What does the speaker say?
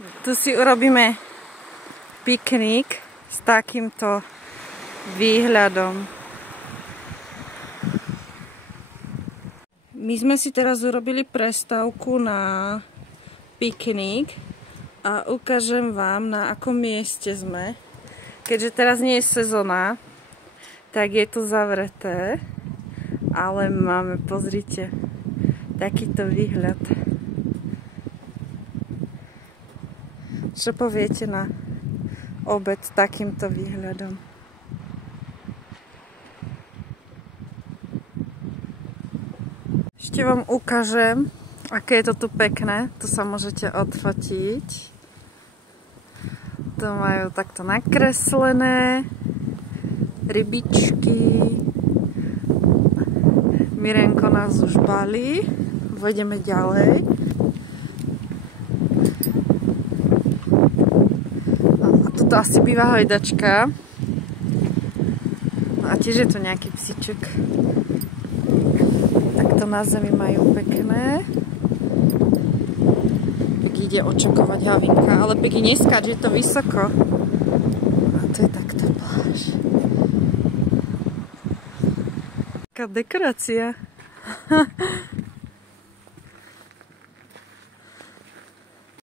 Tu si urobíme piknik s takýmto výhľadom. My sme si teraz urobili prestávku na piknik a ukážem vám, na akom mieste sme. Keďže teraz nie je sezóna, tak je to zavreté, ale máme, pozrite, takýto výhľad. Čo poviete na obed s takýmto výhľadom? Ešte vám ukážem, aké je to tu pekné. Tu sa môžete odfotiť. Tu majú takto nakreslené rybičky. Mirenko nás už balí. Pôjdeme ďalej. A tuto asi býva hojdačka. No a tiež je tu nejaký psíček. Takto na zemi majú pekné. Peky ide očakovať Havinka, ale Peky neskáč, je to vysoko. A to je takto pláž. Taká dekorácia.